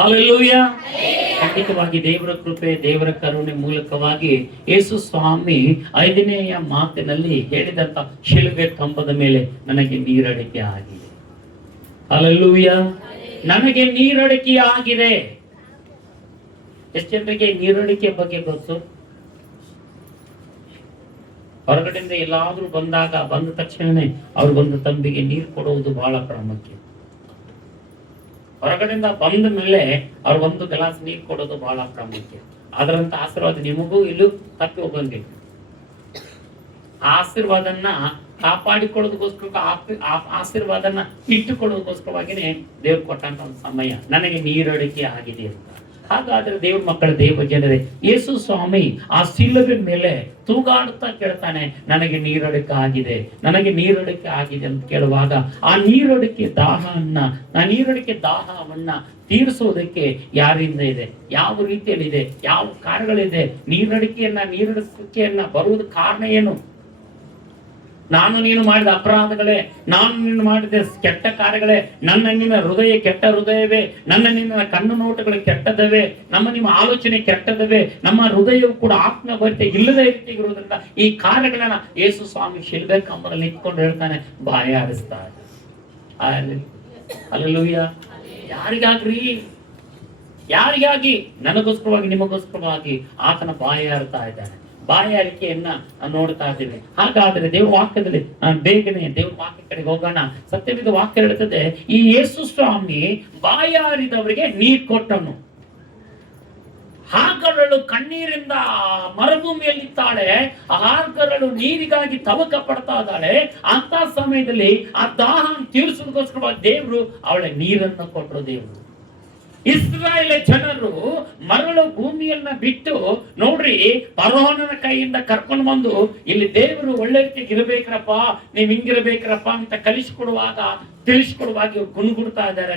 Hallelujah. ಖಂಡಿತವಾಗಿ ದೇವರ ಕೃಪೆ, ದೇವರ ಕರುಣೆ ಮೂಲಕವಾಗಿ ಯೇಸು ಸ್ವಾಮಿ 5ನೆಯ ಮಾತಿನಲ್ಲಿ ಹೇಳಿದಂತ ಶಿಲುಬೆ ಕಂಬದ ಮೇಲೆ ನನಗೆ ನೀರಡಿಕೆ ಆಗಿದೆ. ಹಲ್ಲೆಲೂಯಾ. ನನಗೆ ನೀರಡಿಕೆ ಆಗಿದೆ. ಎಷ್ಟು ಜನರಿಗೆ ನೀರಡಿಕೆ ಬಗ್ಗೆ ಗೊತ್ತು? ಹೊರಗಡೆಯಿಂದ ಎಲ್ಲಾದ್ರೂ ಬಂದ ತಕ್ಷಣನೇ ಅವ್ರು ಬಂದ ತಂಬಿಗೆ ನೀರು ಕೊಡುವುದು ಬಹಳ ಪ್ರಾಮುಖ್ಯ. ಹೊರಗಡೆಯಿಂದ ಬಂದ ಮೇಲೆ ಅವ್ರು ಒಂದು ಗ್ಲಾಸ್ ನೀರು ಕೊಡೋದು ಬಹಳ ಪ್ರಾಮುಖ್ಯ. ಅದರಂತ ಆಶೀರ್ವಾದ ನಿಮಗೂ ಇಲ್ಲೂ ತಪ್ಪಿ ಹೋಗಂಗಿಲ್ಲ. ಆಶೀರ್ವಾದನ್ನ ಕಾಪಾಡಿಕೊಳ್ಳೋದಕ್ಕೋಸ್ಕರ, ಆಶೀರ್ವಾದನ ಇಟ್ಟುಕೊಳ್ಳೋದಕ್ಕೋಸ್ಕರವಾಗಿನೇ ದೇವ್ರು ಕೊಟ್ಟಂತ ಒಂದು ಸಮಯ ನನಗೆ ನೀರಡಿಕೆ ಆಗಿದೆ ಅಂತ. ಹಾಗಾದ್ರೆ ದೇವ್ರ ಮಕ್ಕಳ, ದೇವ ಜನರೇ, ಯೇಸು ಸ್ವಾಮಿ ಆ ಶಿಲುಬೆ ಮೇಲೆ ತೂಗಾಡುತ್ತಾ ಕೇಳ್ತಾನೆ, ನನಗೆ ನೀರಡಿಕೆ ಆಗಿದೆ, ನನಗೆ ನೀರಡಿಕೆ ಆಗಿದೆ ಅಂತ ಕೇಳುವಾಗ ಆ ನೀರಡಿಕೆ ದಾಹವನ್ನ ತೀರಿಸೋದಕ್ಕೆ ಯಾರಿಂದ ಇದೆ, ಯಾವ ರೀತಿಯಲ್ಲಿ ಇದೆ, ಯಾವ ಕಾರ್ಯಗಳಿದೆ? ನೀರಡಿಕೆಯನ್ನ ಬರುವುದು ಕಾರಣ ಏನು? ನಾನು ನೀನು ಮಾಡಿದ ಅಪರಾಧಗಳೇ, ನಾನು ನೀನು ಮಾಡಿದ ಕೆಟ್ಟ ಕಾರ್ಯಗಳೇ, ನಿನ್ನ ಹೃದಯ ಕೆಟ್ಟ ಹೃದಯವೇ, ನಿನ್ನ ಕಣ್ಣು ನೋಟಗಳು ಕೆಟ್ಟದವೇ, ನಿಮ್ಮ ಆಲೋಚನೆ ಕೆಟ್ಟದವೇ, ನಮ್ಮ ಹೃದಯವು ಕೂಡ ಆತ್ಮಭರಿತೆ ಇಲ್ಲದ ರೀತಿಗಿರುವುದರಿಂದ ಈ ಕಾರ್ಯಗಳನ್ನ ಯೇಸು ಸ್ವಾಮಿ ಶಿಲುಬೆ ಕಂಬದಲ್ಲಿ ನಿಂತ್ಕೊಂಡು ಹೇಳ್ತಾನೆ, ಬಾಯಾರಿಸ್ತಾರೆ. ಹಲ್ಲೆಲೂಯಾ. ಯಾರಿಗಾಗಿ? ನನಗೋಸ್ಕರವಾಗಿ, ನಿಮಗೋಸ್ಕರವಾಗಿ ಆತನ ಬಾಯಾರ್ತಾ ಇದ್ದಾನೆ. ಬಾಯಾರಿಕೆಯನ್ನ ನೋಡ್ತಾ ಇದ್ದೀವಿ. ಹಾಗಾದ್ರೆ ದೇವ್ರ ವಾಕ್ಯದಲ್ಲಿ ಬೇಗನೆ ದೇವ್ರ ವಾಕ್ಯ ಕಡೆಗೆ ಹೋಗೋಣ. ಸತ್ಯವಿದ ವಾಕ್ಯ ಹೇಳ್ತದೆ, ಈ ಯೇಸು ಸ್ವಾಮಿ ಬಾಯಾರಿದವರಿಗೆ ನೀರು ಕೊಟ್ಟನು. ಹಾಗರಳು ಕಣ್ಣೀರಿಂದ ಮರುಭೂಮಿಯಲ್ಲಿದ್ದಾಳೆ, ಹಾಗರಳು ನೀರಿಗಾಗಿ ತವಕ ಪಡ್ತಾ ಇದ್ದಾಳೆ. ಅಂತ ಸಮಯದಲ್ಲಿ ಆ ದಾಹ ತೀರಿಸೋದಕ್ಕೋಸ್ಕರವಾಗಿ ದೇವರು ಅವಳ ನೀರನ್ನು ಕೊಟ್ಟರು. ದೇವರು ಇಸ್ರಾಯೇಲ್ ಜನರು ಮರಳು ಭೂಮಿಯನ್ನ ಬಿಟ್ಟು ನೋಡ್ರಿ, ಫರೋಹನ ಕೈಯಿಂದ ಕರ್ಕೊಂಡು ಬಂದು ಇಲ್ಲಿ ದೇವರು ಒಳ್ಳೆ ರೀತಿಗೆ ಇರಬೇಕ್ರಪ್ಪ, ನೀವ್ ಹಿಂಗಿರ್ಬೇಕ್ರಪ್ಪ ಅಂತ ತಿಳಿಸ್ಕೊಡುವಾಗ ಇವ್ರು ಗುಣಗುಡ್ತಾ ಇದ್ದಾರೆ.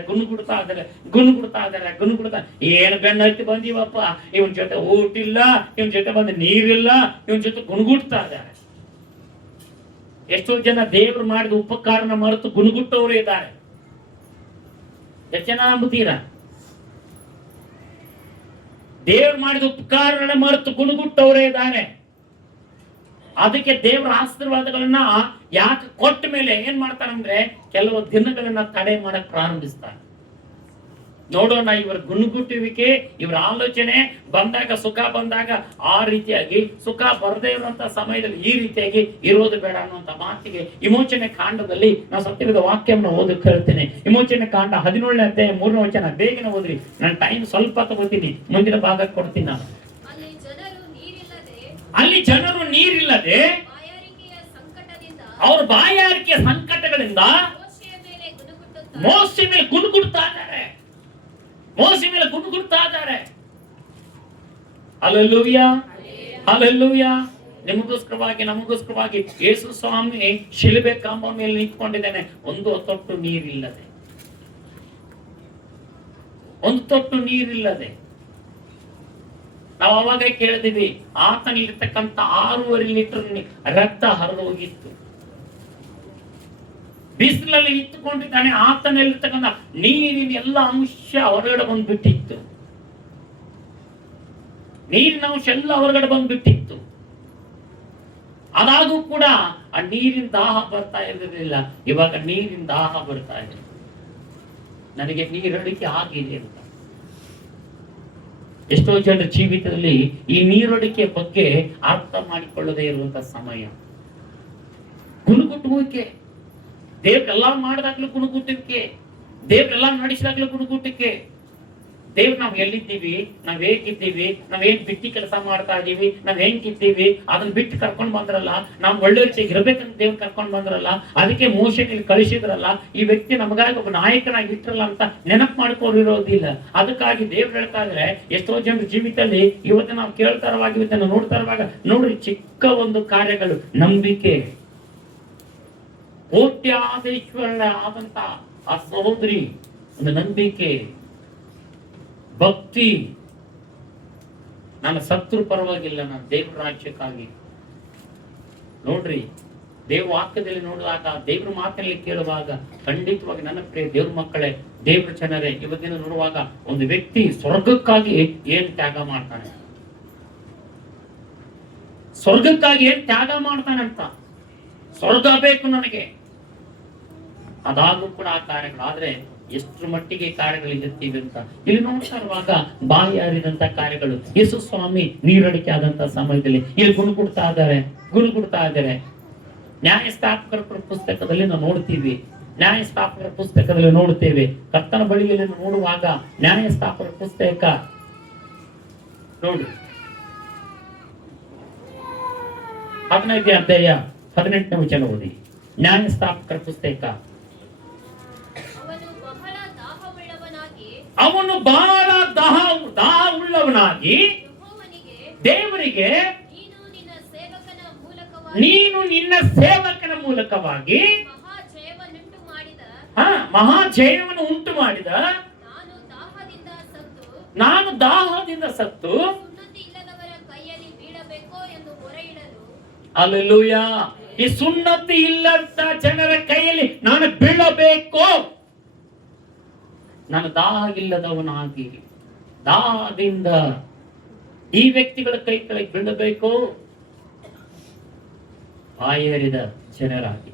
ಏನು ಬೆನ್ನ ಹತ್ತಿ ಬಂದೀವಪ್ಪ, ಇವನ್ ಜೊತೆ ಊಟ ಇಲ್ಲ, ಇವನ್ ಜೊತೆ ಬಂದು ನೀರಿಲ್ಲ, ಇವನ್ ಜೊತೆ ಗುಣಗುಡ್ತಾ ಇದ್ದಾರೆ. ಎಷ್ಟೋ ಜನ ದೇವರು ಮಾಡಿದ ಉಪಕಾರನ ಮರೆತು ಗುಣಗುಟ್ಟವರೇ ಇದ್ದಾರೆ. ಎಷ್ಟು ಜನ ನಂಬುತ್ತೀರಾ? ದೇವ್ರು ಮಾಡಿದ ಉಪಕಾರಗಳನ್ನ ಮರೆತು ಗುಣಗುಟ್ಟವರೇ ಇದ್ದಾರೆ. ಅದಕ್ಕೆ ದೇವರ ಆಶೀರ್ವಾದಗಳನ್ನ ಯಾಕೆ ಕೊಟ್ಟ ಮೇಲೆ ಏನ್ ಮಾಡ್ತಾರಂದ್ರೆ ಕೆಲವು ದಿನಗಳನ್ನ ತಡೆ ಮಾಡಕ್ ಪ್ರಾರಂಭಿಸ್ತಾರೆ. ನೋಡೋಣ, ಇವರ ಗುಣಗುಟ್ಟುವಿಕೆ, ಇವರ ಆಲೋಚನೆ ಬಂದಾಗ, ಸುಖ ಬಂದಾಗ ಆ ರೀತಿಯಾಗಿ, ಸುಖ ಬರದೇ ಇರುವಂತ ಸಮಯದಲ್ಲಿ ಈ ರೀತಿಯಾಗಿ ಇರೋದು ಬೇಡ ಅನ್ನುವಂತ ಮಾತಿಗೆ ವಿಮೋಚನೆ ಕಾಂಡದಲ್ಲಿ ನಾವು ಸತ್ಯವಿದ ವಾಕ್ಯವನ್ನು ಓದಕ್ಕೆ ಹೇಳ್ತೇನೆ. ವಿಮೋಚನೆ ಕಾಂಡ 17ನೇ ಅಧ್ಯಾಯ 3ನೇ ವಚನ. ಬೇಗನೆ ಓದ್ರಿ, ನಾನು ಟೈಮ್ ಸ್ವಲ್ಪ ತಗೋತೀನಿ, ಮುಂದಿನ ಭಾಗ ಕೊಡ್ತೀನಿ ನಾನು. ಅಲ್ಲಿ ಜನರು ನೀರಿಲ್ಲದೆ ಅವ್ರ ಬಾಯಾರಿಕೆಯ ಸಂಕಟಗಳಿಂದ ಮೋಸೆ ಮೇಲೆ ಗುಣಗುಡ್ತಾ ಇದ್ದಾರೆ. Hallelujah, hallelujah. ನಿಮಗೋಸ್ಕರವಾಗಿ, ನಮಗೋಸ್ಕರವಾಗಿ ಯೇಸು ಸ್ವಾಮಿ ಶಿಲುಬೆ ಕಂಬ ಮೇಲೆ ನಿಂತ್ಕೊಂಡಿದ್ದಾನೆ. ಒಂದು ತೊಟ್ಟು ನೀರಿಲ್ಲದೆ ನಾವು ಅವಾಗ ಕೇಳಿದೀವಿ, ಆತನಲ್ಲಿರ್ತಕ್ಕಂಥ 6.5 ಲೀಟರ್ ರಕ್ತ ಹರಿದು ಹೋಗಿತ್ತು. ಬಿಸಿಲಲ್ಲಿ ನಿಂತುಕೊಂಡಿದ್ದಾನೆ. ಆತನಲ್ಲಿರ್ತಕ್ಕಂಥ ನೀರಿನ ಎಲ್ಲ ಅಂಶ ಹೊರಗಡೆ ಬಂದ್ಬಿಟ್ಟಿತ್ತು. ನೀರಿನ ಅಂಶ ಎಲ್ಲ ಹೊರಗಡೆ ಬಂದ್ಬಿಟ್ಟಿತ್ತು. ಅದಾಗೂ ಕೂಡ ಆ ನೀರಿನ ದಾಹ ಬರ್ತಾ ಇರಲಿಲ್ಲ. ಇವಾಗ ನೀರಿನ ದಾಹ ಬರ್ತಾ ಇದೆ. ನನಗೆ ನೀರಡಿಕೆ ಆಗಿದೆ ಅಂತ. ಎಷ್ಟೋ ಜನರ ಜೀವಿತದಲ್ಲಿ ಈ ನೀರಡಿಕೆ ಬಗ್ಗೆ ಅರ್ಥ ಮಾಡಿಕೊಳ್ಳದೇ ಇರುವಂತ ಸಮಯ. ಗುಣಗುಟ್ಟುವಿಕೆ, ದೇವ್ರೆಲ್ಲಾ ಮಾಡಿದಾಗ್ಲೂ ಗುಣಗುಟ್ಟುವಿಕೆ, ದೇವ್ರೆಲ್ಲಾ ನಡೆಸಿದಾಗ್ಲೂ ಗುಣಗುಟ್ಟುವಿಕೆ. ದೇವ್ರು ನಾವ್ ಎಲ್ಲಿದ್ದೀವಿ, ನಾವ್ ಹೇಗಿದ್ದೀವಿ, ನಾವ್ ಏನ್ ಬಿಟ್ಟಿ ಕೆಲಸ ಮಾಡ್ತಾ ಇದೀವಿ, ನಾವ್ ಹೆಂಗಿದ್ದೀವಿ, ಅದನ್ನ ಬಿಟ್ಟು ಕರ್ಕೊಂಡ್ ಬಂದ್ರಲ್ಲ, ನಾವ್ ಒಳ್ಳೆ ರೀತಿಯಾಗಿ ಇರ್ಬೇಕಂತ ದೇವ್ರು ಕರ್ಕೊಂಡ್ ಬಂದ್ರಲ್ಲ, ಅದಕ್ಕೆ ಮೋಶೆಯಲ್ಲಿ ಕಳಿಸಿದ್ರಲ್ಲ, ಈ ವ್ಯಕ್ತಿ ನಮಗಾಗಿ ಒಬ್ಬ ನಾಯಕನಾಗಿ ಇಟ್ರಲ್ಲ ಅಂತ ನೆನಪು ಮಾಡ್ಕೊಂಡಿರೋದಿಲ್ಲ. ಅದಕ್ಕಾಗಿ ದೇವ್ರು ಹೇಳ್ತಾ ಇದ್ರೆ, ಎಷ್ಟೋ ಜನರ ಜೀವಿತದಲ್ಲಿ ಇವತ್ತು ನಾವು ಕೇಳ್ತಾ ಇರುವಾಗ, ಇವತ್ತನ್ನು ನೋಡ್ತಾ ಇರುವಾಗ ನೋಡ್ರಿ, ಚಿಕ್ಕ ಒಂದು ಕಾರ್ಯಗಳು, ನಂಬಿಕೆ, ಕೋಟ್ಯಾಧೀಶ್ವರ ಆದಂತ ಆ ಸಹೋದರಿ ಒಂದು ನಂಬಿಕೆ, ಭಕ್ತಿ, ನನ್ನ ಸತ್ರು ಪರವಾಗಿಲ್ಲ, ನಾನು ದೇವ್ರ ರಾಜ್ಯಕ್ಕಾಗಿ. ನೋಡ್ರಿ, ದೇವ್ರ ವಾಕ್ಯದಲ್ಲಿ ನೋಡುವಾಗ, ದೇವ್ರ ಮಾತಿನಲ್ಲಿ ಕೇಳುವಾಗ ಖಂಡಿತವಾಗಿ ನನ್ನ ಪ್ರಿಯ ದೇವ್ರ ಮಕ್ಕಳೇ, ದೇವ್ರ ಜನರೇ, ಇವತ್ತಿನ ನೋಡುವಾಗ ಒಂದು ವ್ಯಕ್ತಿ ಸ್ವರ್ಗಕ್ಕಾಗಿ ಏನ್ ತ್ಯಾಗ ಮಾಡ್ತಾನೆ, ಸ್ವರ್ಗಕ್ಕಾಗಿ ಏನ್ ತ್ಯಾಗ ಮಾಡ್ತಾನಂತ. ಸ್ವರ್ಗ ಬೇಕು ನನಗೆ, ಅದಾಗೂ ಕೂಡ ಆ ಕಾರ್ಯಗಳಾದ್ರೆ ಎಷ್ಟು ಮಟ್ಟಿಗೆ ಕಾರ್ಯಗಳಿರುತ್ತೀವಿ ಅಂತ ಇಲ್ಲಿ ನೋಡ್ತಾ ಇರುವಾಗ ಬಾಯಾರಿದಂತ ಕಾರ್ಯಗಳು. ಯೇಸು ಸ್ವಾಮಿ ನೀರಡಿಕೆ ಆದಂತ ಸಮಯದಲ್ಲಿ ಇಲ್ಲಿ ಗುಣಗುಡ್ತಾ ಇದ್ದಾರೆ. ನ್ಯಾಯಸ್ಥಾಪಕರ ಪುಸ್ತಕದಲ್ಲಿ ನಾವು ನೋಡ್ತೀವಿ, ನ್ಯಾಯಸ್ಥಾಪಕರ ಪುಸ್ತಕದಲ್ಲಿ ನೋಡುತ್ತೇವೆ. ಕರ್ತನ ಬಳಿಯಲ್ಲಿ ನೋಡುವಾಗ ನ್ಯಾಯಸ್ಥಾಪಕರ ಪುಸ್ತಕ ನೋಡಿ 15ನೇ ಅಧ್ಯಾಯ 18ನೇ ವಚನ ಓದಿ. ನ್ಯಾಯಸ್ಥಾಪಕರ ಪುಸ್ತಕ. ಅವನು ಬಹಳ ದಾಹವುಳ್ಳವನಾಗಿ ದೇವರಿಗೆ, ನೀನು ನಿನ್ನ ಸೇವಕನ ಮೂಲಕವಾಗಿ ಮಹಾಜಯವನ್ನು ಉಂಟು ಮಾಡಿದ, ನಾನು ದಾಹದಿಂದ ಸತ್ತು ಹಲ್ಲೆಲೂಯಾ, ಈ ಸುನ್ನತಿ ಇಲ್ಲದ ಜನರ ಕೈಯಲ್ಲಿ ನಾನು ಬೀಳಬೇಕು. ನಾನು ದಾಹ ಇಲ್ಲದವನಾಗಿ ದಾಹದಿಂದ ಈ ವ್ಯಕ್ತಿಗಳ ಕೈ ಕೆಳಗೆ ಬೀಳಬೇಕು, ಬಾಯೇರಿದ ಜನರಾಗಿ.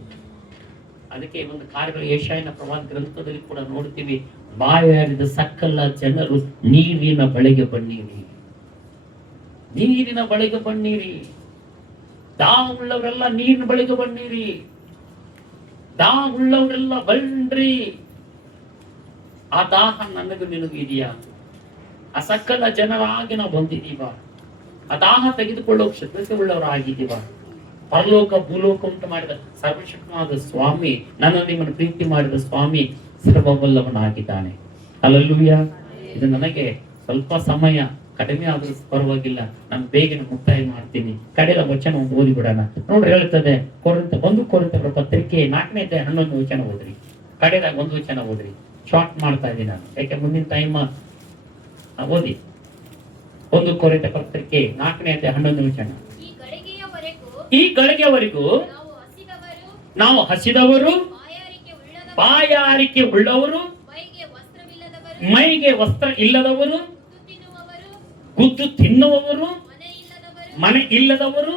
ಅದಕ್ಕೆ ಒಂದು ಕಾರ್ಯಗಳು ಯೆಶಾಯನ ಪ್ರವಾದ ಗ್ರಂಥದಲ್ಲಿ ಕೂಡ ನೋಡ್ತೀವಿ. ಬಾಯೇರಿದ ಸಕಲ ಜನರು ನೀರಿನ ಬಳಿಗೆ ಬನ್ನಿರಿ, ನೀರಿನ ಬಳಿಗೆ ಬನ್ನಿರಿ. ದಾಹ ಉಳ್ಳವರೆಲ್ಲ ನೀರಿನ ಬಳಿಗೆ ಬನ್ನಿರಿ, ದಾಹ ಉಳ್ಳವರೆಲ್ಲ ಬನ್ನಿರಿ. ಆ ದಾಹ ನನಗೂ ನಿನಗೂ ಇದೆಯಾ? ಆ ಸಕಲ ಜನರಾಗಿ ನಾವು ಬಂದಿದ್ದೀವ? ಆ ದಾಹ ತೆಗೆದುಕೊಳ್ಳೋ ಶಕ್ತಿ ಉಳ್ಳವರಾಗಿದ್ದೀವ? ಪರಲೋಕ ಭೂಲೋಕ ಉಂಟು ಮಾಡಿದ ಸರ್ವಶಕ್ತನಾದ ಸ್ವಾಮಿ, ನನ್ನ ನಿಮ್ಮನ್ನು ಪ್ರೀತಿ ಮಾಡಿದ ಸ್ವಾಮಿ ಸರ್ವವಲ್ಲವನಾಗಿದ್ದಾನೆ. ಹಲ್ಲೆಲೂಯಾ. ಇದು ನನಗೆ ಸ್ವಲ್ಪ ಸಮಯ ಕಡಿಮೆ ಆದ್ರೂ ಪರವಾಗಿಲ್ಲ, ನಾನು ಬೇಗನೆ ಮುಕ್ತಾಯ ಮಾಡ್ತೀನಿ. ಕಡೆಯ ವಚನ ಒಂದು ಓದಿ ಬಿಡೋಣ. ನೋಡ್ರಿ, ಹೇಳ್ತದೆ ಕೊರಿಂಥರ ಪತ್ರಿಕೆ 4ನೇ ಅಧ್ಯಾಯ 11ನೇ ವಚನ ಓದ್ರಿ. ಕಡೆದಾಗ ಒಂದು ವಚನ ಓದ್ರಿ. ಶಾರ್ಟ್ ಮಾಡ್ತಾ ಇದ್ದೀನಿ ನಾನು, ಯಾಕೆ ಮುಂದಿನ ಟೈಮ್ ಓದಿ. 1 ಕೊರಿಂಥ ಪತ್ರಿಕೆ 4ನೇ ಅಧ್ಯಾಯ 11ನೇ ವಚನ. ಈ ಗಳಿಗೆಯವರೆಗೂ ನಾವು ಹಸಿದವರು, ಬಾಯಾರಿಕೆ ಉಳ್ಳವರು, ಮೈಗೆ ವಸ್ತ್ರ ಇಲ್ಲದವರು, ಗುದ್ದು ತಿನ್ನುವವರು, ಮನೆ ಇಲ್ಲದವರು,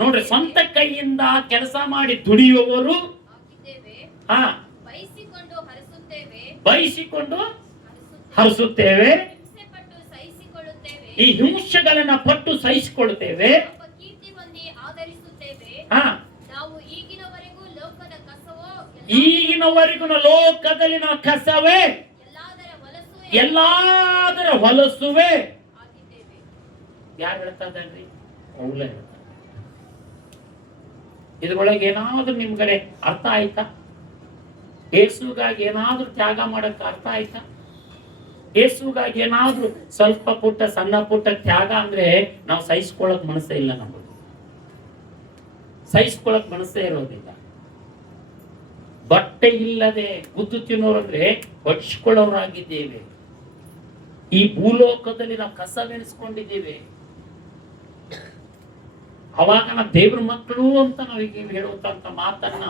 ನೋಡ್ರಿ, ಸ್ವಂತ ಕೈಯಿಂದ ಕೆಲಸ ಮಾಡಿ ದುಡಿಯುವವರು, ಬಯಸಿಕೊಂಡು ಹರಿಸುತ್ತೇವೆ, ಈ ಹಿಂಸೆಗಳನ್ನ ಪಟ್ಟು ಸಹಿಸಿಕೊಳ್ಳುತ್ತೇವೆ. ಈಗಿನವರೆಗೂ ಲೋಕದಲ್ಲಿ ನಾವು ಕಸವೇ, ಎಲ್ಲಾದರ ಹೊಲಸುವೆ. ಯಾರು ಹೇಳ್ತಾ ಇದ್ದಾರ್ರಿ? ಪೌಲ ಹೇಳ್ತಾರೆ. ಇದ್ರೊಳಗೆ ಏನಾದ್ರೂ ನಿಮ್ಗಡೆ ಅರ್ಥ ಆಯ್ತಾ? ಯೇಸುಗಾಗಿ ಏನಾದ್ರೂ ತ್ಯಾಗ ಮಾಡಕ್ ಅರ್ಥ ಆಯ್ತಾ? ಯೇಸುಗಾಗಿ ಏನಾದ್ರೂ ಸ್ವಲ್ಪ ಪುಟ್ಟ ಸಣ್ಣ ಪುಟ್ಟ ತ್ಯಾಗ ಅಂದ್ರೆ ನಾವು ಸಹಿಸ್ಕೊಳಕ್ ಮನಸ್ಸೇ ಇಲ್ಲ, ನಮಗೆ ಸಹಿಸ್ಕೊಳಕ್ ಮನಸ್ಸೇ ಇರೋದಿಲ್ಲ. ಬಟ್ಟೆ ಇಲ್ಲದೆ ಗುದ್ದು ತಿನ್ನೋರಂದ್ರೆ ಬಡಿಸ್ಕೊಳ್ಳೋರಾಗಿದ್ದೇವೆ. ಈ ಭೂಲೋಕದಲ್ಲಿ ನಾವು ಕಸವೆನಿಸ್ಕೊಂಡಿದ್ದೇವೆ. ಅವಾಗ ನಾವು ದೇವ್ರ ಮಕ್ಕಳು ಅಂತ ನಾವೀಗ ಹೇಳುವಂತ ಮಾತನ್ನ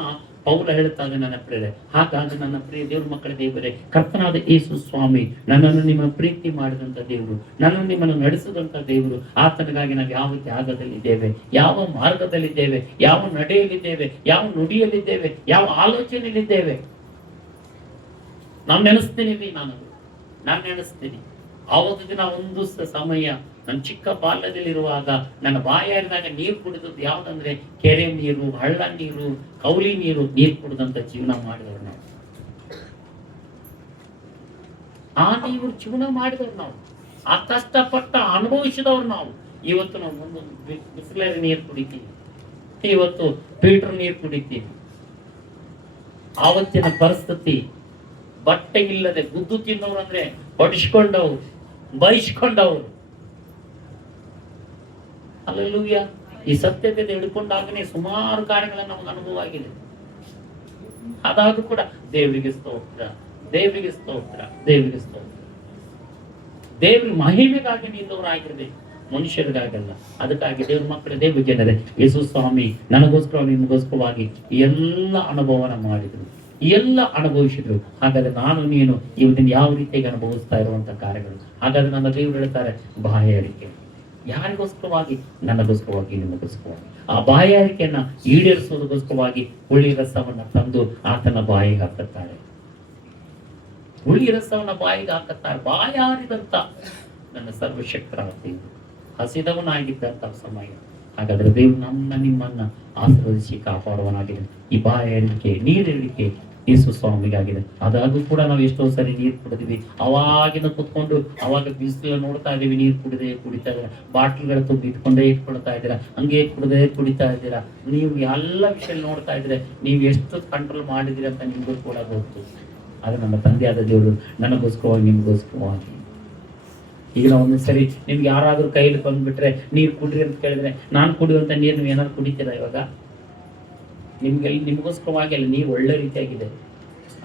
ಪೌಲ ಹೇಳ್ತಾ ಇದೆ. ನನ್ನ ಪ್ರಿಯರೇ, ಹಾಗಾಗಿ ನನ್ನ ಪ್ರಿಯ ದೇವ್ರ ಮಕ್ಕಳ ದೇವರೇ, ಕರ್ತನಾದ ಯೇಸು ಸ್ವಾಮಿ ನನ್ನನ್ನು ನಿಮ್ಮ ಪ್ರೀತಿ ಮಾಡಿದಂತ ದೇವರು, ನನ್ನನ್ನು ನಿಮ್ಮನ್ನು ನಡೆಸಿದಂತ ದೇವರು, ಆತನಿಗಾಗಿ ನಾವು ಯಾವ ತ್ಯಾಗದಲ್ಲಿದ್ದೇವೆ, ಯಾವ ಮಾರ್ಗದಲ್ಲಿದ್ದೇವೆ, ಯಾವ ನಡೆಯಲಿದ್ದೇವೆ, ಯಾವ ನುಡಿಯಲ್ಲಿದ್ದೇವೆ, ಯಾವ ಆಲೋಚನೆಯಲ್ಲಿದ್ದೇವೆ. ನಾನು ನೆನೆಸ್ತೀನಿ ಆವತ್ತು ದಿನ ಒಂದು ಸಮಯ ನನ್ನ ಚಿಕ್ಕ ಬಾಲ್ಯದಲ್ಲಿರುವಾಗ ನನ್ನ ಬಾಯಾರಿದಾಗ ನೀರು ಕುಡಿದದ್ದು ಯಾವ್ದಂದ್ರೆ ಕೆರೆ ನೀರು, ಹಳ್ಳ ನೀರು, ಕೌಲಿ ನೀರು ಕುಡಿದಂತ ಜೀವನ ಮಾಡಿದವ್ರು ನಾವು. ಆ ನೀರು ಜೀವನ ಮಾಡಿದವ್ರು ನಾವು, ಆ ಕಷ್ಟಪಟ್ಟ ಅನುಭವಿಸಿದವ್ರು ನಾವು. ಇವತ್ತು ನಾವು ಒಂದು ಬಿಸಿಲರಿ ನೀರು ಕುಡಿತೀವಿ, ಇವತ್ತು ಫಿಲ್ಟರ್ ನೀರು ಕುಡಿತೀವಿ. ಆವತ್ತಿನ ಪರಿಸ್ಥಿತಿ ಬಟ್ಟೆ ಇಲ್ಲದೆ ಗುದ್ದು ತಿನ್ನೋರು ಅಂದ್ರೆ ಹೊಡಿಸ್ಕೊಂಡವ್ರು, ಬಯಸ್ಕೊಂಡವ್ರು. ಹಲ್ಲೆಲೂಯಾ. ಈ ಸತ್ಯತೆ ಹಿಡ್ಕೊಂಡಾಗನೇ ಸುಮಾರು ಕಾರ್ಯಗಳ ನಮಗೆ ಅನುಭವ ಆಗಿದೆ. ಅದಾದ್ರೂ ಕೂಡ ದೇವರಿಗೆ ಸ್ತೋತ್ರ, ದೇವರಿಗೆ ಸ್ತೋತ್ರ, ದೇವರಿಗೆ ಸ್ತೋತ್ರ. ದೇವ್ರ ಮಹಿಮೆಗಾಗಿ ನಿಂತವರಾಗಿರ್ಬೇಕು. ಮನುಷ್ಯರಿಗಾಗಲ್ಲ. ಅದಕ್ಕಾಗಿ ದೇವ್ರ ಮಕ್ಕಳು, ದೇವ ಜನರೇ, ಯೇಸು ಸ್ವಾಮಿ ನನಗೋಸ್ಕರ ನಿಮಗೋಸ್ಕರವಾಗಿ ಎಲ್ಲ ಅನುಭವನ ಮಾಡಿದ್ರು, ಎಲ್ಲ ಅನುಭವಿಸಿದ್ರು. ಹಾಗಾದ್ರೆ ನಾನು ನೀನು ಇವತ್ತಿನ ಯಾವ ರೀತಿಯಾಗಿ ಅನುಭವಿಸ್ತಾ ಇರುವಂತ ಕಾರ್ಯಗಳು? ಹಾಗಾದ್ರೆ ನನ್ನ ದೇವರು ಹೇಳ್ತಾರೆ, ಬಾಯಾರಿಕೆ. ಯಾರಿಗೋಸ್ಕರವಾಗಿ? ನನಗೋಸ್ಕರವಾಗಿ, ನಿಮಗೋಸ್ಕರವಾಗಿ. ಆ ಬಾಯಾರಿಕೆಯನ್ನ ಈಡೇರಿಸೋದಕ್ಕೋಸ್ಕರವಾಗಿ ಹುಳಿ ರಸವನ್ನ ತಂದು ಆತನ ಬಾಯಿಗೆ ಹಾಕುತ್ತಾರೆ. ಹುಳಿ ರಸವನ್ನ ಬಾಯಿಗೆ ಹಾಕುತ್ತಾರೆ. ಬಾಯಾರಿದಂತ ನನ್ನ ಸರ್ವಶಕ್ತರಾದ ದೇವರು, ಹಸಿದವನಾಗಿದ್ದಂತ ಸಮಯ. ಹಾಗಾದ್ರೆ ದೇವರು ನಿಮ್ಮನ್ನ ಆಶೀರ್ವದಿಸಿ ಕಾಪಾಡುವನಾಗಿದೆ. ಈ ಬಾಯಾರಿಕೆ, ನೀರಿಳಿಕೆ ಯೇಸು ಸ್ವಾಮಿಗಾಗಿದೆ. ಅದಾಗೂ ಕೂಡ ನಾವು ಎಷ್ಟೋ ಸರಿ ನೀರು ಕುಡಿದಿವಿ. ಅವಾಗಿನ ಕುತ್ಕೊಂಡು ಅವಾಗ ಬಿಸಿಲು ನೋಡ್ತಾ ಇದೀವಿ, ನೀರು ಕುಡಿತಾ ಇದ್ದೀರಾ, ಬಾಟ್ಲಿಗಳ ತುಂಬಿ ಇಟ್ಕೊಂಡೇ ಇಟ್ಕೊಳ್ತಾ ಇದ್ದೀರಾ, ಹಂಗೆ ಕುಡಿತಾ ಇದ್ದೀರಾ. ನೀವು ಎಲ್ಲ ವಿಷಯ ನೋಡ್ತಾ ಇದ್ರೆ ನೀವು ಎಷ್ಟು ಕಂಟ್ರೋಲ್ ಮಾಡಿದಿರಿ ಅಂತ ನಿಮ್ಗೂ ಕೂಡ ಗೊತ್ತು. ಅದು ನಮ್ಮ ತಂದೆಯಾದ ದೇವರು ನನಗೋಸ್ಕರವಾಗಿ, ನಿಮ್ಗೋಸ್ಕರವಾಗಿ. ಈಗ ನಾವು ಒಂದ್ ಸರಿ ನಿಮ್ಗೆ ಯಾರಾದ್ರೂ ಕೈಲಿ ಬಂದ್ಬಿಟ್ರೆ ನೀರು ಕುಡ್ರಿ ಅಂತ ಕೇಳಿದ್ರೆ, ನಾನು ಕುಡಿಯುವಂತ ನೀರು ನೀವು ಏನಾದ್ರು ಕುಡಿತೀರಾ? ಇವಾಗ ನಿಮ್ಗೋಸ್ಕರವಾಗಿ ಅಲ್ಲಿ ನೀರು ಒಳ್ಳೆ ರೀತಿಯಾಗಿದೆ,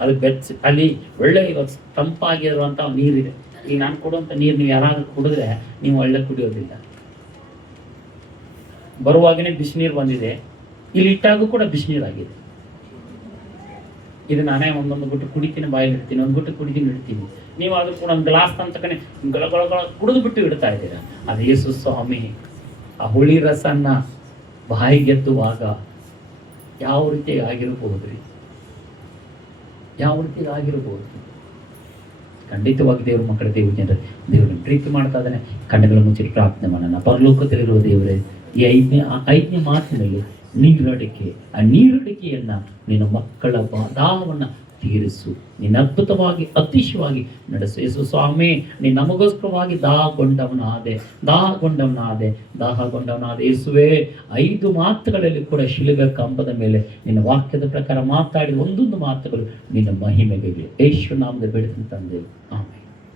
ಅದು ಅಲ್ಲಿ ಒಳ್ಳೆ ಇವಾಗ ತಂಪಾಗಿರುವಂತ ನೀರಿದೆ. ಈಗ ನಾನು ಕೊಡುವಂತ ನೀರು ನೀವು ಯಾರಾದ್ರೂ ಕುಡಿದ್ರೆ ನೀವು ಒಳ್ಳೆ ಕುಡಿಯೋದಿಲ್ಲ. ಬರುವಾಗನೇ ಬಿಸಿನೀರು ಬಂದಿದೆ, ಇಲ್ಲಿ ಇಟ್ಟಾಗೂ ಕೂಡ ಬಿಸಿನೀರಾಗಿದೆ. ಇದು ನಾನೇ ಒಂದೊಂದು ಗುಟ್ಟು ಕುಡಿತೀನಿ, ಬಾಯಲ್ಲಿ ಇಡ್ತೀನಿ, ಒಂದು ಗುಟ್ಟು ಕುಡಿತೀನಿ, ಇಡ್ತೀನಿ. ನೀವು ಆದ್ರೂ ಕೂಡ ಒಂದು ಗ್ಲಾಸ್ ಅಂತಕನೆ ಗಳ ಕುಡಿದು ಬಿಟ್ಟು ಇಡ್ತಾ ಇದ್ದೀರಾ. ಅದು ಯೇಸು ಸ್ವಾಮಿ ಆ ಹುಳಿ ರಸನ್ನ ಬಾಯಿಗೆದ್ದುವಾಗ ಯಾವ ರೀತಿ ಆಗಿರಬಹುದ್ರಿ? ಯಾವ ರೀತಿ ಆಗಿರಬಹುದು? ಖಂಡಿತವಾಗಿ ದೇವ್ರ ಮಕ್ಕಳ, ದೇವ್ರ ಜನರ, ದೇವ್ರನ್ನ ಪ್ರೀತಿ ಮಾಡ್ತಾ ಇದ್ದಾನೆ. ಕಣ್ಣುಗಳ ಮುಚ್ಚಿ ಪ್ರಾರ್ಥನೆ ಮಾಡೋಣ. ಪರಲೋಕದಲ್ಲಿರುವ ದೇವರೇ, ಈ ಐದನೇ ಮಾತಿನಲ್ಲಿ ನೀರಡಿಕೆ, ಆ ನೀರಡಿಕೆಯನ್ನ ನಿನ್ನ ಮಕ್ಕಳ ದಾಹವನ್ನ ತೀರಿಸು. ನೀನು ಅದ್ಭುತವಾಗಿ, ಅತಿಶಯವಾಗಿ ನಡೆಸು. ಯೇಸು ಸ್ವಾಮಿ, ನೀನು ನಮಗೋಸ್ಕರವಾಗಿ ದಾಹಗೊಂಡವನಾದೆ. ಯೇಸುವೆ, 5 ಮಾತುಗಳಲ್ಲಿ ಕೂಡ ಶಿಲುಬೆ ಕಂಬದ ಮೇಲೆ ನಿನ್ನ ವಾಕ್ಯದ ಪ್ರಕಾರ ಮಾತಾಡಿ ಒಂದೊಂದು ಮಾತುಗಳು ನಿನ್ನ ಮಹಿಮೆಗೆ ಯೇಸು ನಾಮದ ಬೇಡಿಕೊಂಡು ತಂದೆ.